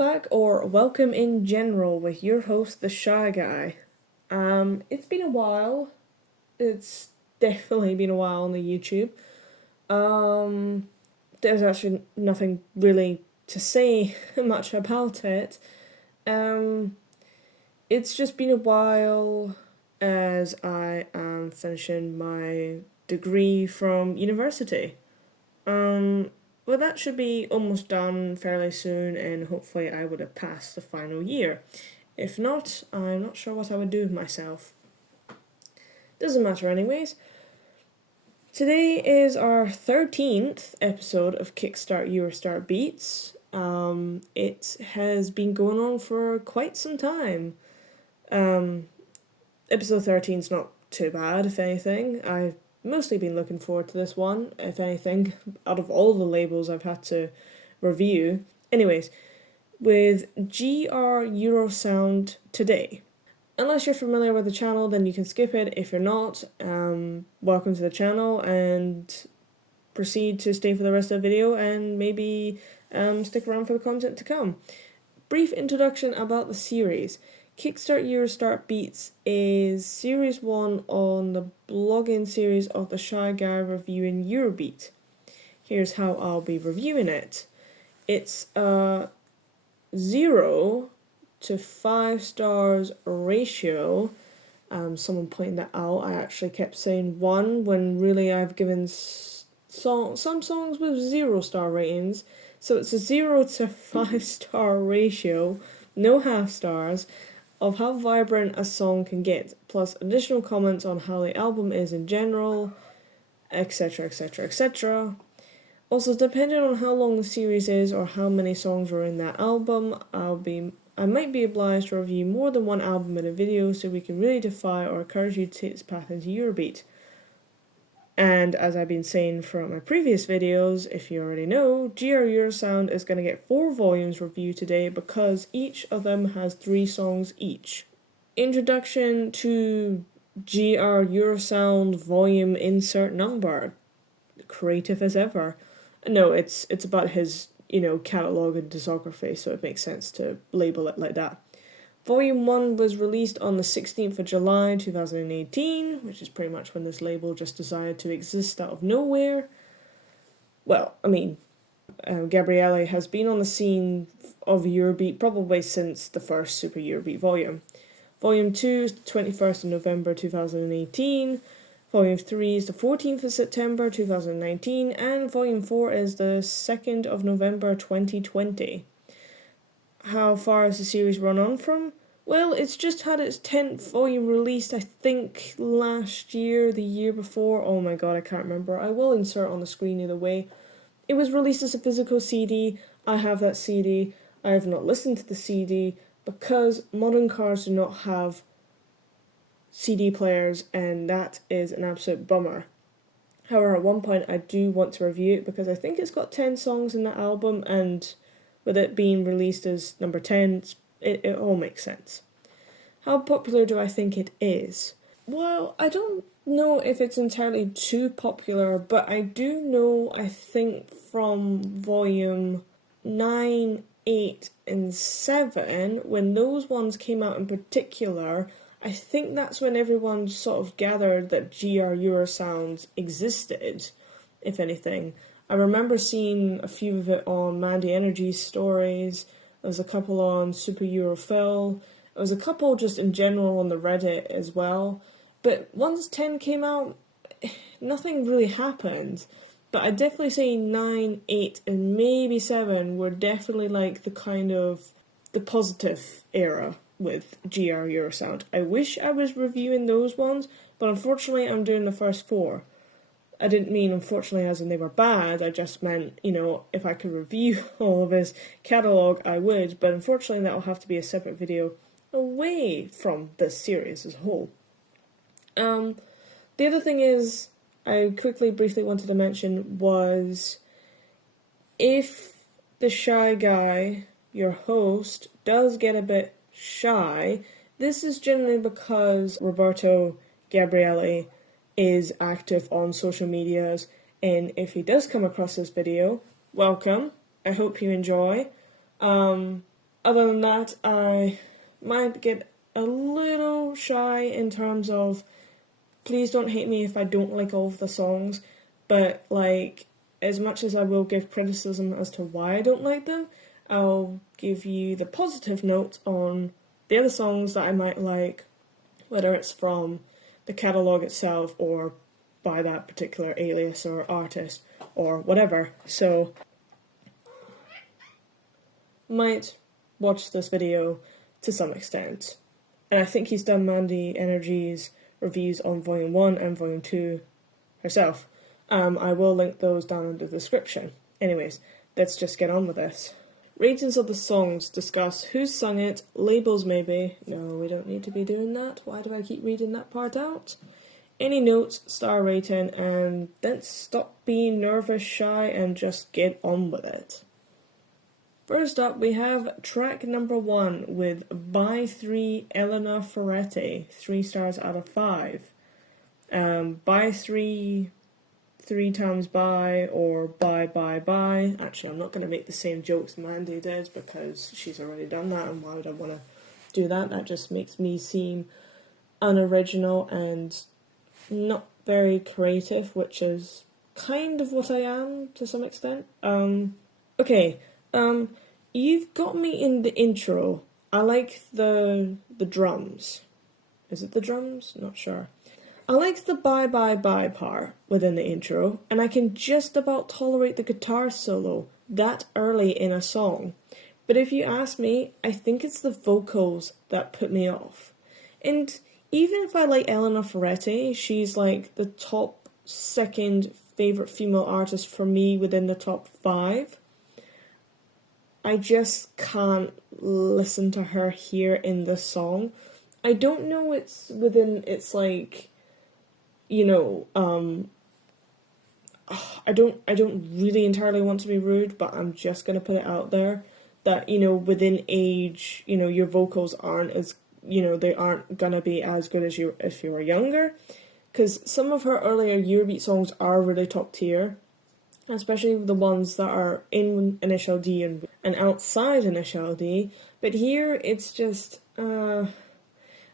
back, or welcome in general, with your host, the Shy Guy. It's been a while. It's definitely been a while on the YouTube. There's actually nothing really to say much about it. It's just been a while as I am finishing my degree from university. Well, that should be almost done fairly soon, and hopefully I would have passed the final year. If not, I'm not sure what I would do with myself. Doesn't matter anyways. Today is our 13th episode of KickStart EuroStar Beats. It has been going on for quite some time. Episode 13 is not too bad, if anything. I've mostly been looking forward to this one, if anything, out of all the labels I've had to review. Anyways, with GREurosound today. Unless you're familiar with the channel, then you can skip it. If you're not, welcome to the channel and proceed to stay for the rest of the video and maybe stick around for the content to come. Brief introduction about the series. KickStart EuroStar Beats is Series 1 on the blogging series of the Shy Guy reviewing Eurobeat. Here's how I'll be reviewing it. It's a 0 to 5 stars ratio. Someone pointed that out. I actually kept saying 1 when really I've given some songs with 0-star ratings. So it's a 0 to 5 star ratio, no half stars, of how vibrant a song can get, plus additional comments on how the album is in general, etc, etc, etc. Also, depending on how long the series is or how many songs are in that album, I might be obliged to review more than one album in a video, so we can really defy or encourage you to take this path into Eurobeat. And as I've been saying from my previous videos, if you already know, GREurosound is going to get 4 volumes reviewed today because each of them has 3 songs each. Introduction to GREurosound volume insert number. Creative as ever. No, it's about his, catalogue and discography, so it makes sense to label it like that. Volume 1 was released on the 16th of July 2018, which is pretty much when this label just decided to exist out of nowhere. Well, Gabriele has been on the scene of Eurobeat probably since the first Super Eurobeat volume. Volume 2 is the 21st of November 2018, Volume 3 is the 14th of September 2019, and Volume 4 is the 2nd of November 2020. How far has the series run on from? Well, it's just had its 10th volume released, I think, last year, the year before. Oh my god, I can't remember. I will insert on the screen either way. It was released as a physical CD. I have that CD. I have not listened to the CD because modern cars do not have CD players, and that is an absolute bummer. However, at one point I do want to review it because I think it's got 10 songs in that album, and with it being released as number 10, it all makes sense. How popular do I think it is? Well, I don't know if it's entirely too popular, but I do know, I think from volume 9, 8, and 7, when those ones came out in particular, I think that's when everyone sort of gathered that GREurosound existed, if anything. I remember seeing a few of it on Mandy Energy's stories. There was a couple on Super Europhil. There was a couple just in general on the Reddit as well. But once 10 came out, nothing really happened. But I'd definitely say 9, 8, and maybe 7 were definitely like the kind of the positive era with GREurosound. I wish I was reviewing those ones, but unfortunately I'm doing the first 4. I didn't mean unfortunately as in they were bad, I just meant, if I could review all of his catalogue, I would, but unfortunately that will have to be a separate video away from this series as a whole. The other thing is, I briefly wanted to mention was, if the Shy Guy, your host, does get a bit shy, this is generally because Roberto Gabriele is active on social medias, and if he does come across this video, welcome. I hope you enjoy. Other than that, I might get a little shy in terms of, please don't hate me if I don't like all of the songs, but like, as much as I will give criticism as to why I don't like them, I'll give you the positive note on the other songs that I might like, whether it's from the catalogue itself or by that particular alias or artist or whatever. So, might watch this video to some extent. And I think he's done Mandy Energy's reviews on Volume 1 and Volume 2 herself. I will link those down in the description. Anyways, let's just get on with this. Ratings of the songs discuss who's sung it, labels maybe. No, we don't need to be doing that. Why do I keep reading that part out? Any notes, star rating, and then stop being nervous, shy, and just get on with it. First up, we have track number 1 with By 3 Elena Ferretti, 3 stars out of 5. By 3 times by, or bye. Actually, I'm not going to make the same jokes Mandy did because she's already done that, and why would I want to do that? That just makes me seem unoriginal and not very creative, which is kind of what I am to some extent. You've got me in the intro. I like the drums. Is it the drums? Not sure. I like the bye part within the intro, and I can just about tolerate the guitar solo that early in a song. But if you ask me, I think it's the vocals that put me off. And even if I like Elena Ferretti, she's like the top 2nd favourite female artist for me within the top 5. I just can't listen to her here in this song. I don't know it's like, you know, I don't really entirely want to be rude, but I'm just going to put it out there that, you know, within age, you know, your vocals aren't as, you know, they aren't going to be as good as you if you were younger. Because some of her earlier Eurobeat songs are really top tier, especially the ones that are in Initial D and outside Initial D. But here, it's just, I'm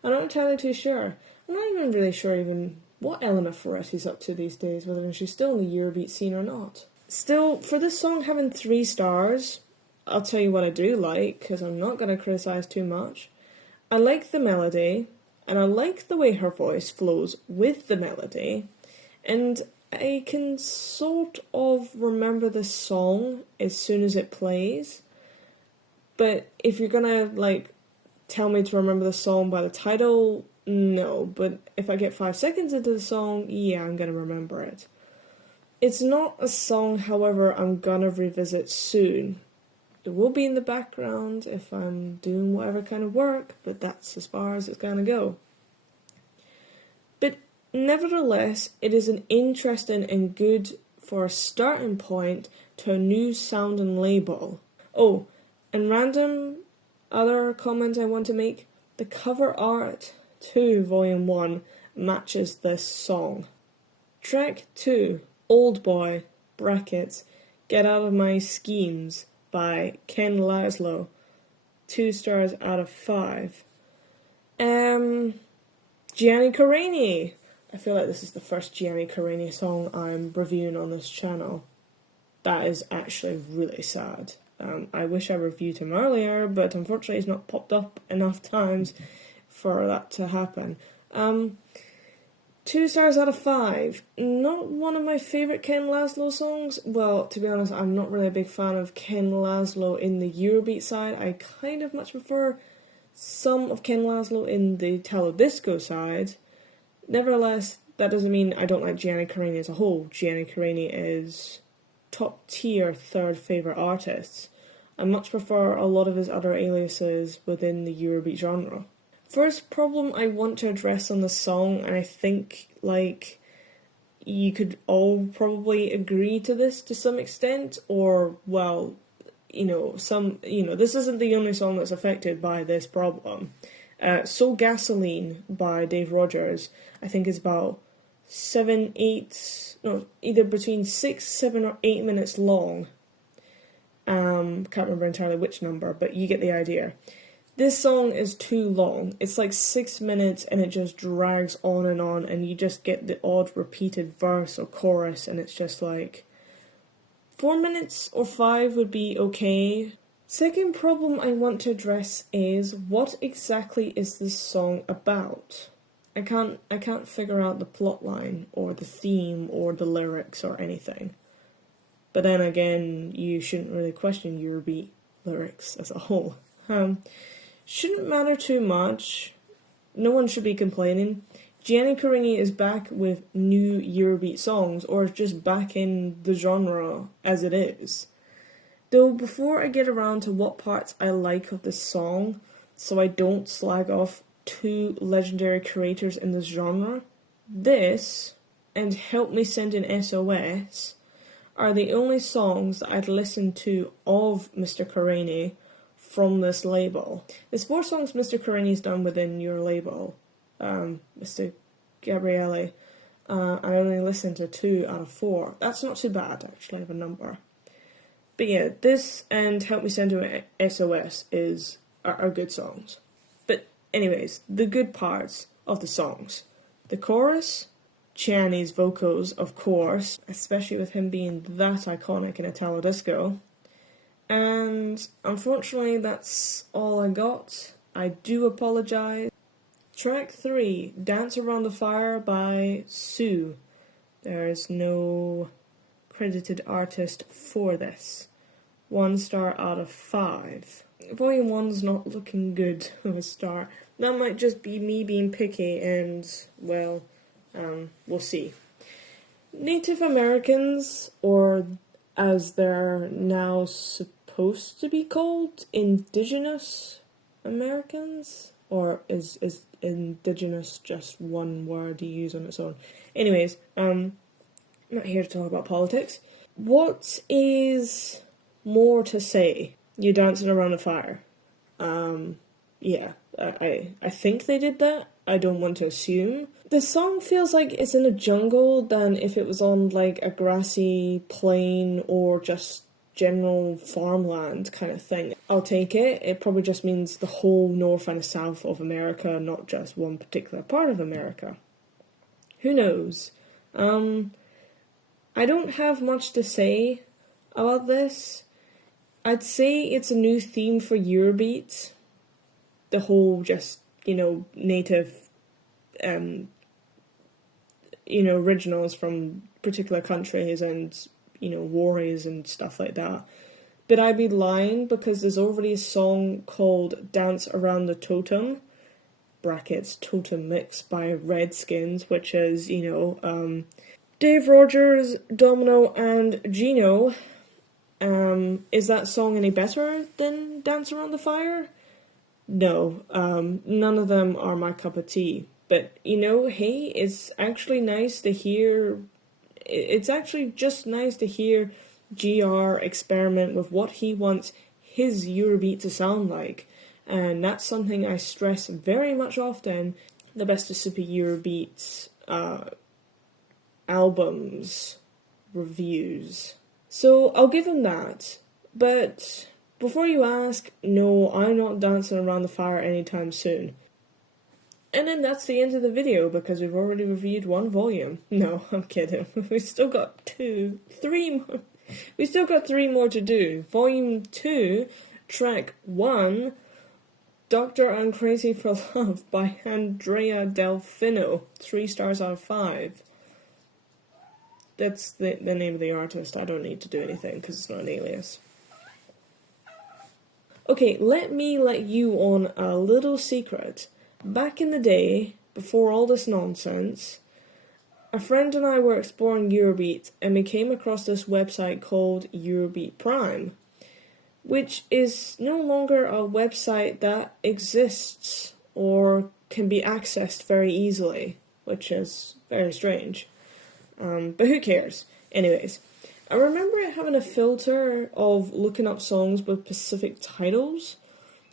not entirely too sure. I'm not even really sure even what Elena Ferretti's up to these days, whether she's still in the Eurobeat scene or not. Still, for this song having 3 stars, I'll tell you what I do like, because I'm not going to criticise too much. I like the melody, and I like the way her voice flows with the melody, and I can sort of remember the song as soon as it plays, but if you're gonna, like, tell me to remember the song by the title, no, but if I get 5 seconds into the song, yeah, I'm gonna remember it. It's not a song, however, I'm gonna revisit soon. It will be in the background if I'm doing whatever kind of work, but that's as far as it's gonna go. But nevertheless, it is an interesting and good for a starting point to a new sound and label. Oh, and random other comment I want to make, the cover art to Volume 1 matches this song. Track 2, Old Boy, brackets, Get Out of My Schemes by Ken Laszlo, 2 stars out of 5. Gianni Carani. I feel like this is the first Gianni Carani song I'm reviewing on this channel. That is actually really sad. I wish I reviewed him earlier, but unfortunately he's not popped up enough times for that to happen. 2 stars out of 5. Not one of my favourite Ken Laszlo songs. Well, to be honest, I'm not really a big fan of Ken Laszlo in the Eurobeat side. I kind of much prefer some of Ken Laszlo in the Italo disco side. Nevertheless, that doesn't mean I don't like Gianni Carani as a whole. Gianni Carani is top tier 3rd favourite artists. I much prefer a lot of his other aliases within the Eurobeat genre. First problem I want to address on the song, and I think, like, you could all probably agree to this to some extent, or, well, this isn't the only song that's affected by this problem. So Gasoline by Dave Rogers, I think is about either between 6, 7 or 8 minutes long. Can't remember entirely which number, but you get the idea. This song is too long. It's like 6 minutes and it just drags on, and you just get the odd repeated verse or chorus, and it's just like 4 minutes or 5 would be okay. Second problem I want to address is, what exactly is this song about? I can't figure out the plot line or the theme or the lyrics or anything. But then again, you shouldn't really question Eurobeat lyrics as a whole. Shouldn't matter too much. No one should be complaining. Gianni Carini is back with new Eurobeat songs, or is just back in the genre as it is. Though before I get around to what parts I like of this song, so I don't slag off two legendary creators in this genre, this and Help Me Send an SOS are the only songs that I'd listened to of Mr. Carini from this label. There's 4 songs Mr. Carini's done within your label, Mr. Gabriele. I only listened to 2 out of 4. That's not too bad, actually, of a number. But yeah, this and Help Me Send an SOS are good songs. But anyways, the good parts of the songs. The chorus, Gianni's vocals, of course, especially with him being that iconic in Italo disco. And unfortunately, that's all I got. I do apologise. Track 3, Dance Around the Fire by Sue. There is no credited artist for this. 1 star out of 5. Volume 1's not looking good of a start. That might just be me being picky, and, well, we'll see. Native Americans, or as they're now supposed to be called, Indigenous Americans? Or is Indigenous just one word you use on its own? Anyways, I'm not here to talk about politics. What is more to say? You dancing around a fire. Yeah, I think they did that. I don't want to assume. The song feels like it's in a jungle than if it was on like a grassy plain or just general farmland kind of thing. I'll take it. It probably just means the whole north and south of America, not just one particular part of America. Who knows? I don't have much to say about this. I'd say it's a new theme for Eurobeat. The whole just, native, originals from particular countries and, warriors and stuff like that. But I'd be lying because there's already a song called Dance Around the Totem, brackets, Totem Mix by Redskins, which is, Dave Rogers, Domino, and Gino. Is that song any better than Dance Around the Fire? No, none of them are my cup of tea. But, hey, it's actually nice to hear, it's actually just nice to hear GR experiment with what he wants his Eurobeat to sound like. And that's something I stress very much often. The Best of Super Eurobeats albums reviews. So I'll give him that. But before you ask, no, I'm not dancing around the fire anytime soon. And then that's the end of the video because we've already reviewed 1 volume. No, I'm kidding. We've still got 3 more. We still got 3 more to do. Volume 2, track 1, Doctor I'm Crazy for Love by Andrea Delfino. 3 stars out of 5. That's the name of the artist. I don't need to do anything because it's not an alias. Okay, let me let you on a little secret. Back in the day, before all this nonsense, a friend and I were exploring Eurobeat and we came across this website called Eurobeat Prime, which is no longer a website that exists or can be accessed very easily, which is very strange. But who cares? Anyways, I remember it having a filter of looking up songs with specific titles,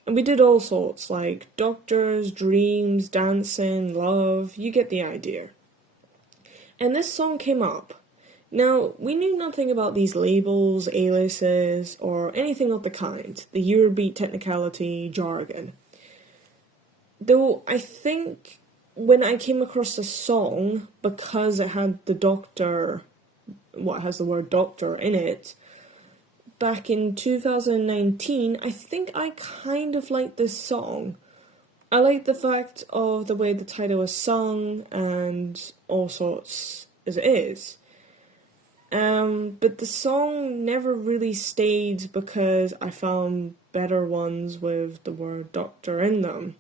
and we did all sorts, like doctors, dreams, dancing, love, you get the idea. And this song came up, Now, we knew nothing about these labels, aliases, or anything of the kind, the Eurobeat technicality jargon. Though I think when I came across the song, because it had the doctor, what has the word doctor in it, back in 2019, I think I kind of liked this song. I like the fact of the way the title is sung and all sorts as it is. But the song never really stayed because I found better ones with the word doctor in them.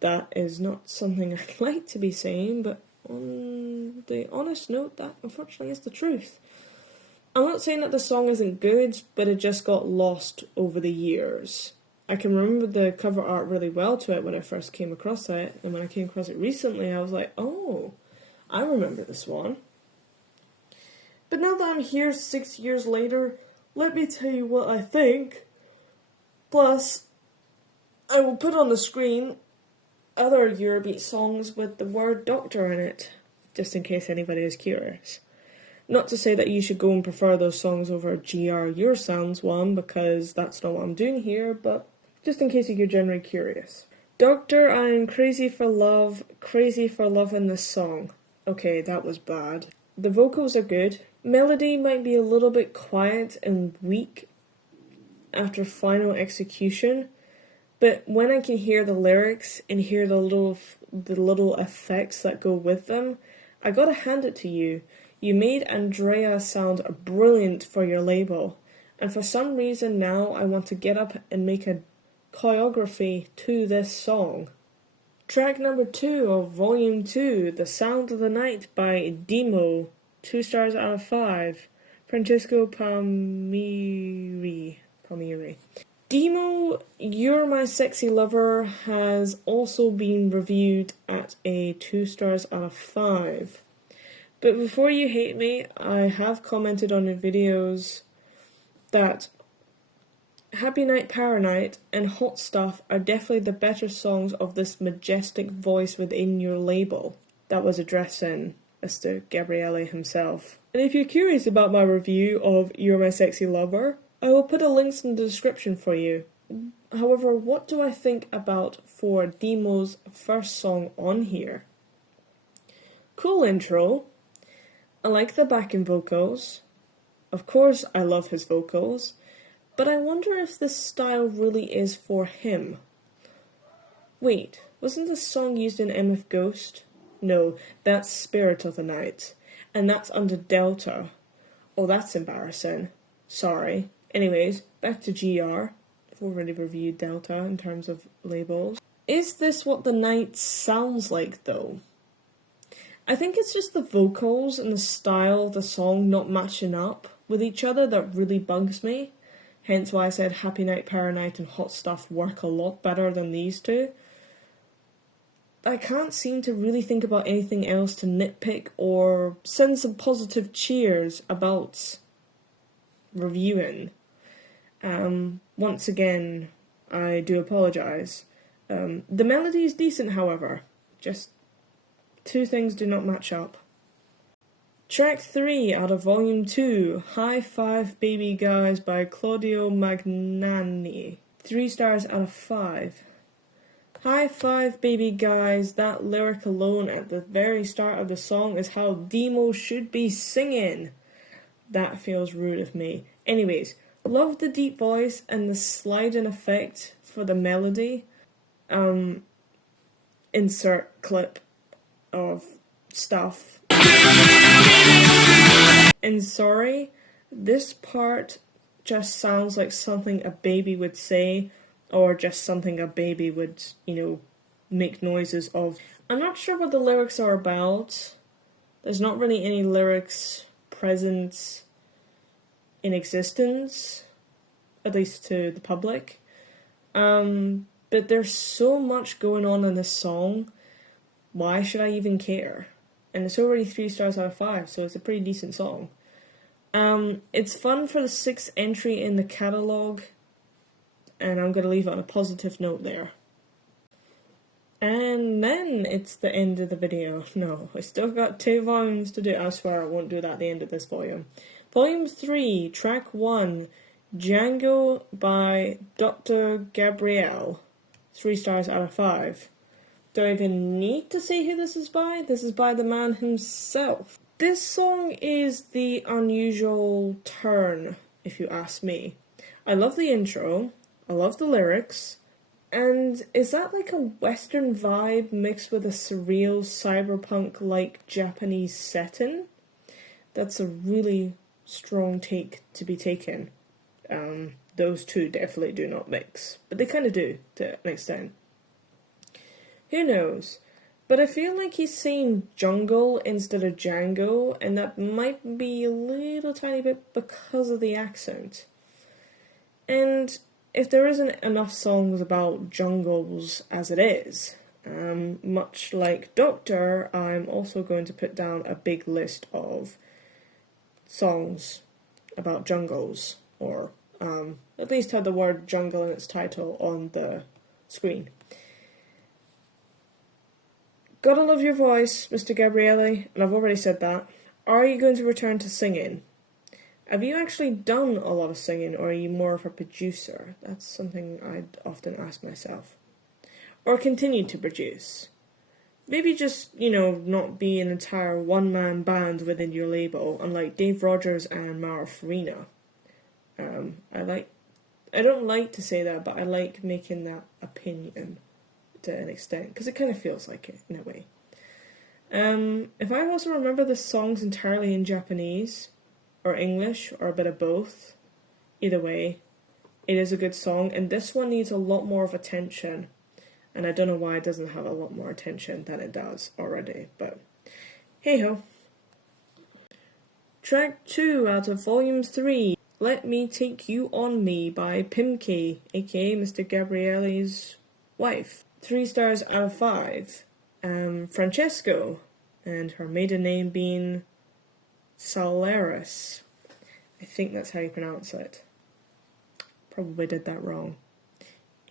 That is not something I'd like to be saying, but on the honest note, that unfortunately is the truth. I'm not saying that the song isn't good, but it just got lost over the years. I can remember the cover art really well to it when I first came across it, and when I came across it recently, I was like, oh, I remember this one. But now that I'm here 6 years later, let me tell you what I think. Plus, I will put on the screen other Eurobeat songs with the word doctor in it, just in case anybody is curious. Not to say that you should go and prefer those songs over GREurosound's one, because that's not what I'm doing here, but just in case you're generally curious. Doctor, I am crazy for loving this song. Okay, that was bad. The vocals are good. Melody might be a little bit quiet and weak after final execution, but when I can hear the lyrics and hear the little effects that go with them, I gotta hand it to you. You made Andrea sound brilliant for your label, and for some reason now I want to get up and make a choreography to this song. Track number 2 of Volume 2, The Sound of the Night by Demo, 2 stars out of 5, Francisco Palmieri. Demo, You're My Sexy Lover has also been reviewed at a 2 stars out of 5. But before you hate me, I have commented on the videos that Happy Night, Power Night and Hot Stuff are definitely the better songs of this majestic voice within your label. That was addressing Mr. Gabriele himself. And if you're curious about my review of You're My Sexy Lover, I will put a link in the description for you. However, what do I think about for Demo's first song on here? Cool intro. I like the backing vocals. Of course, I love his vocals. But I wonder if this style really is for him. Wait, wasn't this song used in MF Ghost? No, that's Spirit of the Night. And that's under Delta. Oh, that's embarrassing. Sorry. Anyways, back to GR. I've already reviewed Delta in terms of labels. Is this what the night sounds like, though? I think it's just the vocals and the style of the song not matching up with each other that really bugs me. Hence why I said Happy Night, Power Night and Hot Stuff work a lot better than these two. I can't seem to really think about anything else to nitpick or send some positive cheers about reviewing. Once again, I do apologise. The melody is decent, however. Just two things do not match up. Track 3 out of Volume 2, High Five Baby Guys by Claudio Magnani. 3 stars out of 5. High Five Baby Guys, that lyric alone at the very start of the song is how Demo should be singing. That feels rude of me. Anyways, love the deep voice and the sliding effect for the melody. Insert clip of stuff. And sorry, this part just sounds like something a baby would say, or just something a baby would, make noises of. I'm not sure what the lyrics are about. There's not really any lyrics present in existence, at least to the public. But there's so much going on in this song. Why should I even care? And it's already 3 stars out of 5, so it's a pretty decent song. It's fun for the 6th entry in the catalogue, and I'm going to leave it on a positive note there. And then it's the end of the video. No, I still got 2 volumes to do. I swear I won't do that at the end of this volume. Volume 3, Track 1, Django by Dr. Gabriel. 3 stars out of 5. Do I even need to say who this is by? This is by the man himself. This song is the unusual turn, if you ask me. I love the intro, I love the lyrics, and is that like a Western vibe mixed with a surreal cyberpunk-like Japanese setting? That's a really strong take to be taken. Those two definitely do not mix, but they kind of do to an extent. Who knows? But I feel like he's saying jungle instead of Django, and that might be a little tiny bit because of the accent. And if there isn't enough songs about jungles as it is, much like Doctor, I'm also going to put down a big list of songs about jungles, or at least have the word jungle in its title on the screen. Gotta love your voice, Mr. Gabriele, and I've already said that. Are you going to return to singing? Have you actually done a lot of singing, or are you more of a producer? That's something I'd often ask myself. Or continue to produce. Maybe just, not be an entire one-man band within your label, unlike Dave Rogers and Mara Farina. I don't like to say that, but I like making that opinion to an extent, because it kind of feels like it, in a way. If I also remember, the song's entirely in Japanese, or English, or a bit of both. Either way, it is a good song, and this one needs a lot more of attention, and I don't know why it doesn't have a lot more attention than it does already, but hey-ho. Track 2 out of Volume 3, Let Me Take You On Me by Pimki, aka Mr. Gabriele's wife. 3 stars out of 5. Francesco, and her maiden name being Solaris. I think that's how you pronounce it. Probably did that wrong.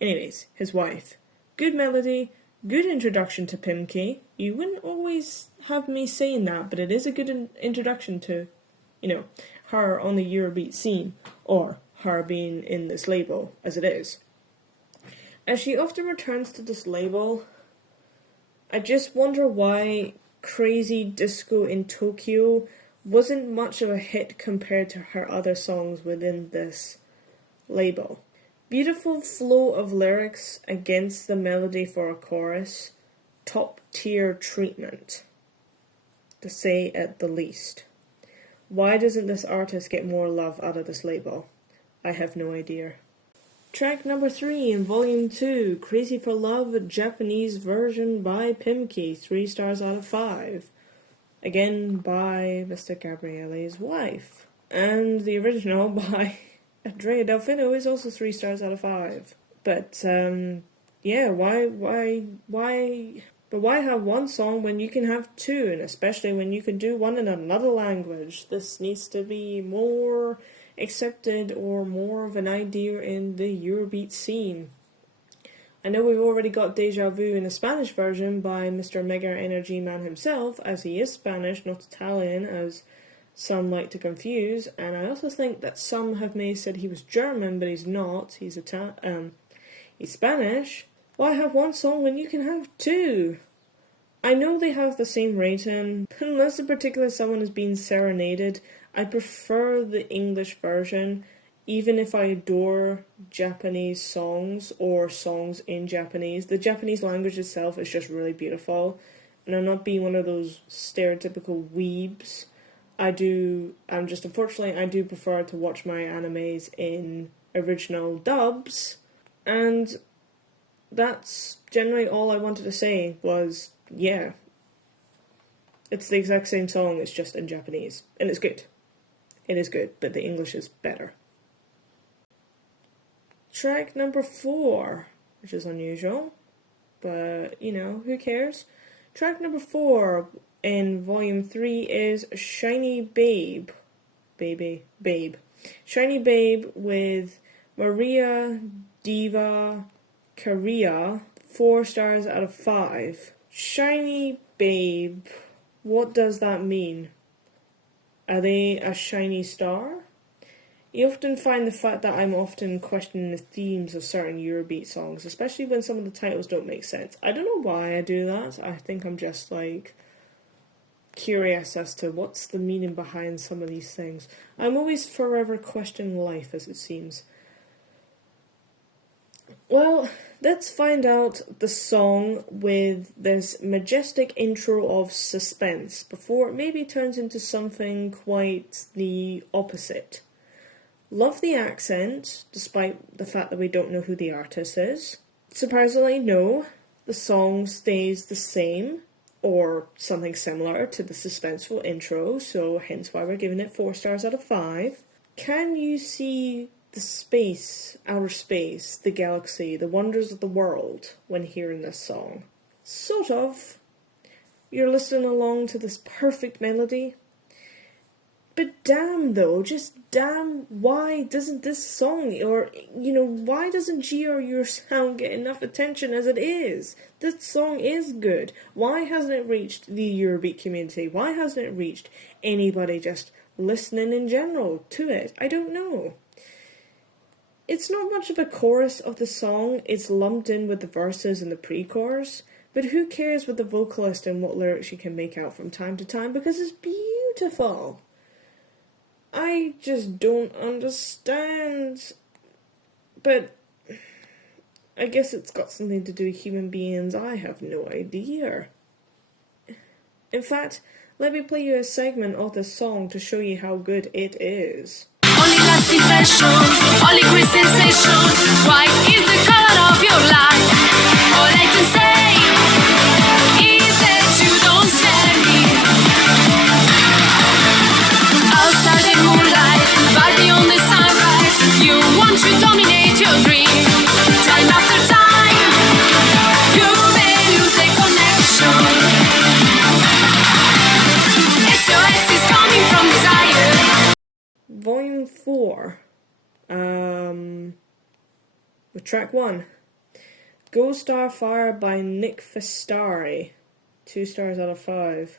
Anyways, his wife. Good melody, good introduction to Pimki. You wouldn't always have me saying that, but it is a good introduction to, her on the Eurobeat scene, or her being in this label, as it is. As she often returns to this label, I just wonder why Crazy Disco in Tokyo wasn't much of a hit compared to her other songs within this label. Beautiful flow of lyrics against the melody for a chorus, top tier treatment, to say at the least. Why doesn't this artist get more love out of this label? I have no idea. Track number 3 in Volume 2, Crazy for Love, a Japanese version by Pimki, 3 stars out of 5. Again by Mr. Gabriele's wife. And the original by Andrea Delfino is also 3 stars out of 5. But, why have one song when you can have 2, and especially when you can do one in another language? This needs to be more accepted, or more of an idea in the Eurobeat scene. I know we've already got Deja Vu in a Spanish version by Mr. Mega Energy Man himself, as he is Spanish, not Italian, as some like to confuse, and I also think that some have may said he was German, but he's not. He's Spanish. Why have one song when you can have 2? I know they have the same rating, but unless a particular someone is being serenaded, I prefer the English version, even if I adore Japanese songs or songs in Japanese. The Japanese language itself is just really beautiful, and I'm not being one of those stereotypical weebs. I do prefer to watch my animes in original dubs, and that's generally all I wanted to say was, yeah, it's the exact same song, it's just in Japanese, and it's good. It is good, but the English is better. Track number 4, which is unusual, but, who cares? Track number 4 in Volume 3 is Shiny Babe. Babe. Shiny Babe with Maria Diva Korea 4 stars out of 5. Shiny babe. What does that mean? Are they a shiny star? You often find the fact that I'm often questioning the themes of certain Eurobeat songs, especially when some of the titles don't make sense. I don't know why I do that. I think I'm just like curious as to what's the meaning behind some of these things. I'm always forever questioning life, as it seems. Well, let's find out the song with this majestic intro of suspense before it maybe turns into something quite the opposite. Love the accent, despite the fact that we don't know who the artist is. Surprisingly, no, the song stays the same, or something similar to the suspenseful intro, so hence why we're giving it 4 stars out of 5. Can you see the space, outer space, the galaxy, the wonders of the world when hearing this song? Sort of. You're listening along to this perfect melody. But damn though, just damn, why doesn't this song, or, why doesn't GREurosound get enough attention as it is? This song is good. Why hasn't it reached the Eurobeat community? Why hasn't it reached anybody just listening in general to it? I don't know. It's not much of a chorus of the song, it's lumped in with the verses and the pre-chorus, but who cares with the vocalist and what lyrics you can make out from time to time, because it's beautiful. I just don't understand. But I guess it's got something to do with human beings. I have no idea. In fact, let me play you a segment of the song to show you how good it is. Only last impression, only great sensation. White is the color of your life. All I can say is that you don't scare me. Outside the moonlight, far beyond the sunrise, you want to dominate your dream. Time after time, you may lose the connection. SOS is coming from desire. Volume 4. With track 1. Go Starfire by Nick Festari. 2 stars out of 5.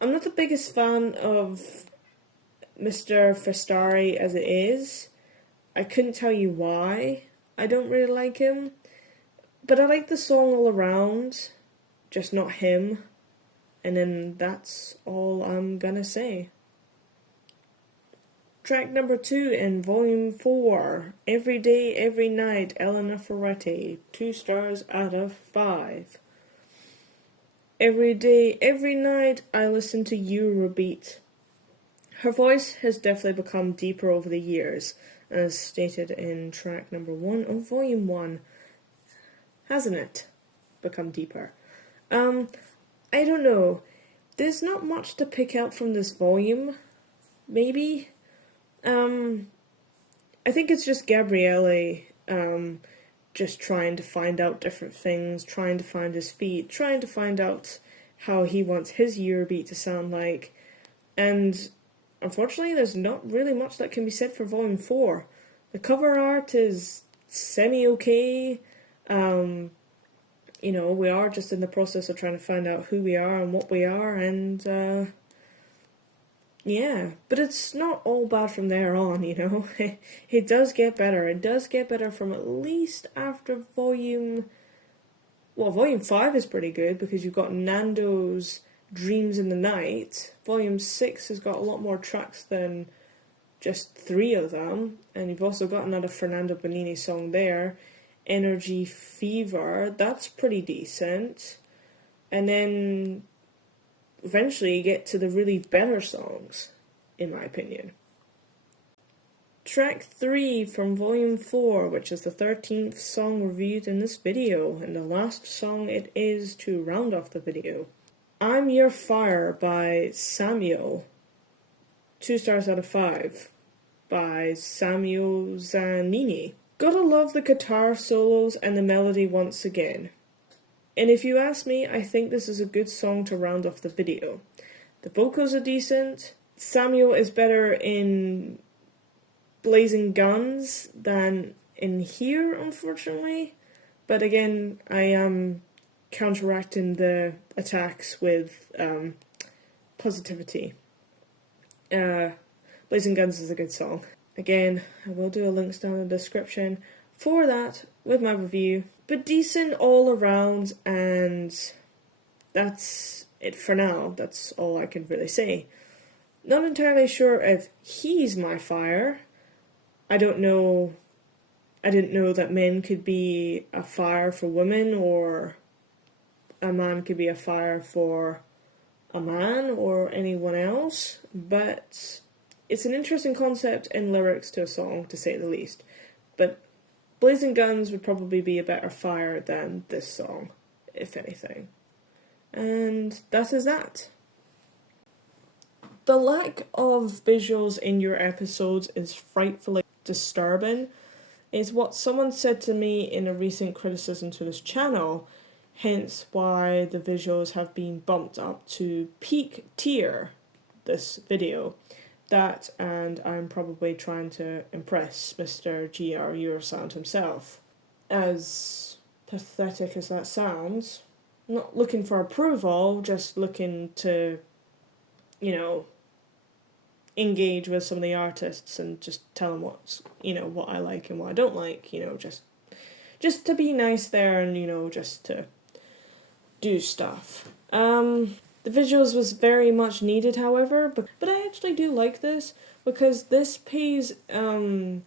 I'm not the biggest fan of Mr. Festari as it is. I couldn't tell you why I don't really like him, but I like the song all around, just not him, and then that's all I'm gonna say. Track number 2 in volume 4, Every Day, Every Night, Elena Ferretti, 2 stars out of 5. Every day, every night, I listen to Eurobeat. Her voice has definitely become deeper over the years, as stated in track number 1 of volume 1. Hasn't it become deeper? I don't know. There's not much to pick out from this volume, maybe. I think it's just Gabriele, just trying to find out different things, trying to find his feet, trying to find out how he wants his Eurobeat to sound like, and unfortunately there's not really much that can be said for Volume 4. The cover art is semi-okay. We are just in the process of trying to find out who we are and what we are, and yeah, but it's not all bad from there on, It does get better. It does get better from at least after Volume 5 is pretty good, because you've got Nando's Dreams in the Night. Volume 6 has got a lot more tracks than just 3 of them, and you've also got another Fernando Bonini song there, Energy Fever. That's pretty decent. And then eventually you get to the really better songs, in my opinion. Track 3 from Volume 4, which is the 13th song reviewed in this video, and the last song it is to round off the video. I'm Your Fire by Samuel, 2 stars out of 5, by Samuel Zanini. Gotta love the guitar solos and the melody once again. And if you ask me, I think this is a good song to round off the video. The vocals are decent. Samuel is better in Blazing Guns than in here, unfortunately. But again, I am counteracting the attacks with positivity. Blazing Guns is a good song. Again, I will do a links down in the description for that with my review. But decent all around, and that's it for now. That's all I can really say. Not entirely sure if he's my fire. I didn't know that men could be a fire for women, or a man could be a fire for a man or anyone else, but it's an interesting concept in lyrics to a song, to say the least. But Blazing Guns would probably be a better fire than this song, if anything. And that is that. The lack of visuals in your episodes is frightfully disturbing, is what someone said to me in a recent criticism to this channel, hence why the visuals have been bumped up to peak tier this video. That, and I'm probably trying to impress Mr. GREurosound himself. As pathetic as that sounds, I'm not looking for approval, just looking to, engage with some of the artists and just tell them what I like and what I don't like, just to be nice there and, just to do stuff. The visuals was very much needed, however, but I actually do like this, because this pays some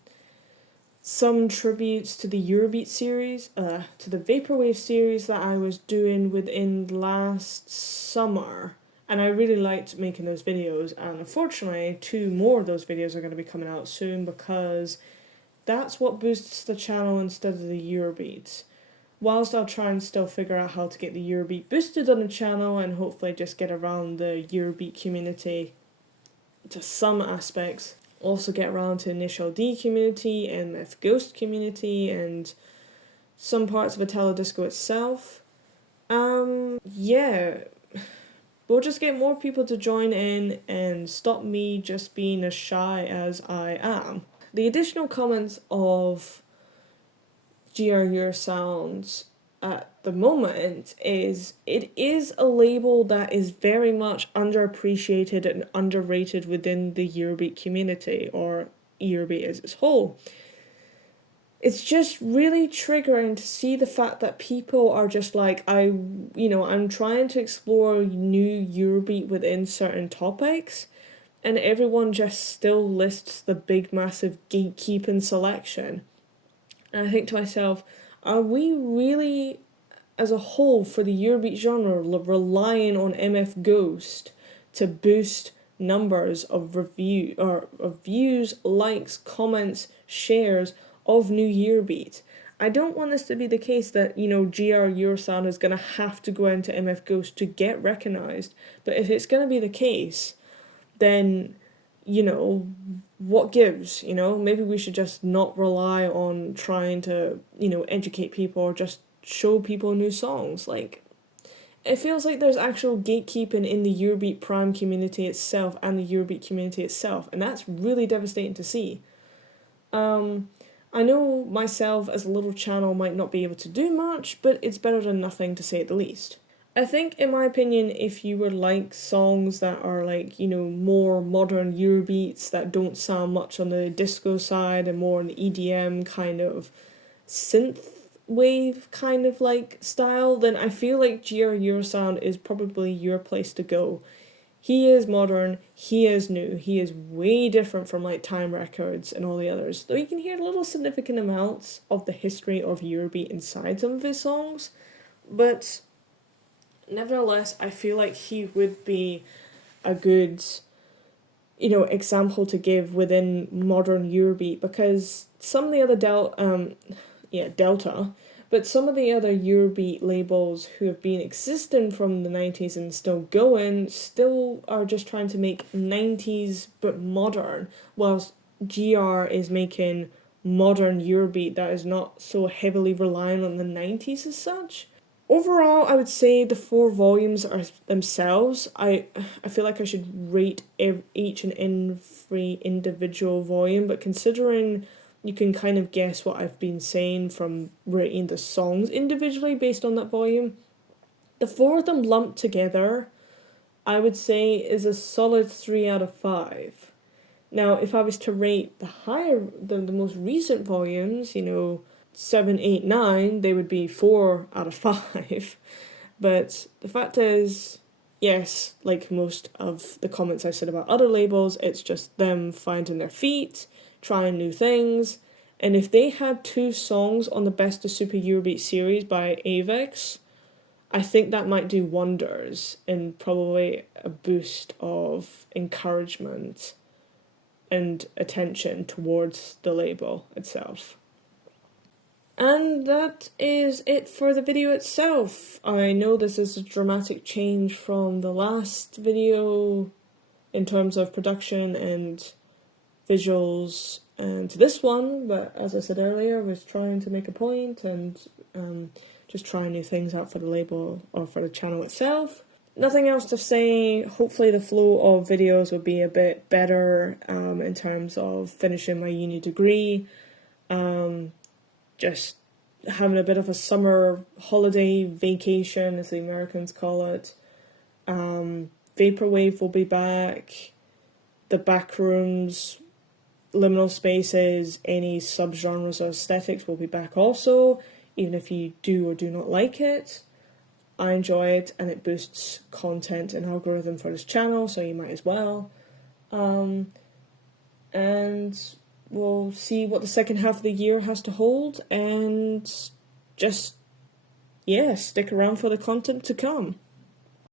tributes to the Eurobeat series, to the Vaporwave series that I was doing within last summer. And I really liked making those videos, and unfortunately 2 more of those videos are going to be coming out soon, because that's what boosts the channel instead of the Eurobeat. Whilst I'll try and still figure out how to get the Eurobeat boosted on the channel and hopefully just get around the Eurobeat community to some aspects, also get around to Initial D community, MF Ghost community, and some parts of Italo Disco itself. Yeah. We'll just get more people to join in and stop me just being as shy as I am. The additional comments of GREurosound at the moment is it is a label that is very much underappreciated and underrated within the Eurobeat community, or Eurobeat as a whole. It's just really triggering to see the fact that people are just like, I'm trying to explore new Eurobeat within certain topics, and everyone just still lists the big massive gatekeeping selection. And I think to myself, are we really, as a whole, for the Eurobeat genre, relying on MF Ghost to boost numbers of views, likes, comments, shares of new Eurobeat? I don't want this to be the case that, GREurosound is going to have to go into MF Ghost to get recognised. But if it's going to be the case, then, what gives? Maybe we should just not rely on trying to, educate people or just show people new songs. Like, it feels like there's actual gatekeeping in the Eurobeat Prime community itself and the Eurobeat community itself, and that's really devastating to see. I know myself as a little channel might not be able to do much, but it's better than nothing, to say the least. I think, in my opinion, if you would like songs that are more modern Eurobeats that don't sound much on the disco side and more on the EDM kind of synth wave kind of style, then I feel like GREurosound is probably your place to go. He is modern, he is new, he is way different from Time Records and all the others, though you can hear little significant amounts of the history of Eurobeat inside some of his songs, but nevertheless, I feel like he would be a good, example to give within modern Eurobeat, because some of the other Delta, but some of the other Eurobeat labels who have been existing from the 90s and still going, still are just trying to make 90s but modern, whilst GR is making modern Eurobeat that is not so heavily reliant on the 90s as such. Overall, I would say the 4 volumes are themselves. I feel like I should rate each and every individual volume, but considering you can kind of guess what I've been saying from rating the songs individually based on that volume. The four of them lumped together, I would say, is a solid 3 out of 5. Now, if I was to rate the most recent volumes, 7, 8, 9, they would be 4 out of 5. But the fact is, yes, like most of the comments I've said about other labels, it's just them finding their feet, trying new things. And if they had 2 songs on the Best of Super Eurobeat series by Avex, I think that might do wonders and probably a boost of encouragement and attention towards the label itself. And that is it for the video itself. I know this is a dramatic change from the last video in terms of production and visuals and this one, but as I said earlier, I was trying to make a point and just trying new things out for the label or for the channel itself. Nothing else to say. Hopefully the flow of videos will be a bit better in terms of finishing my uni degree. Just having a bit of a summer holiday vacation, as the Americans call it. Vaporwave will be back. The backrooms, liminal spaces, any subgenres or aesthetics will be back also, even if you do or do not like it. I enjoy it and it boosts content and algorithm for this channel, so you might as well. And we'll see what the second half of the year has to hold, and just, stick around for the content to come.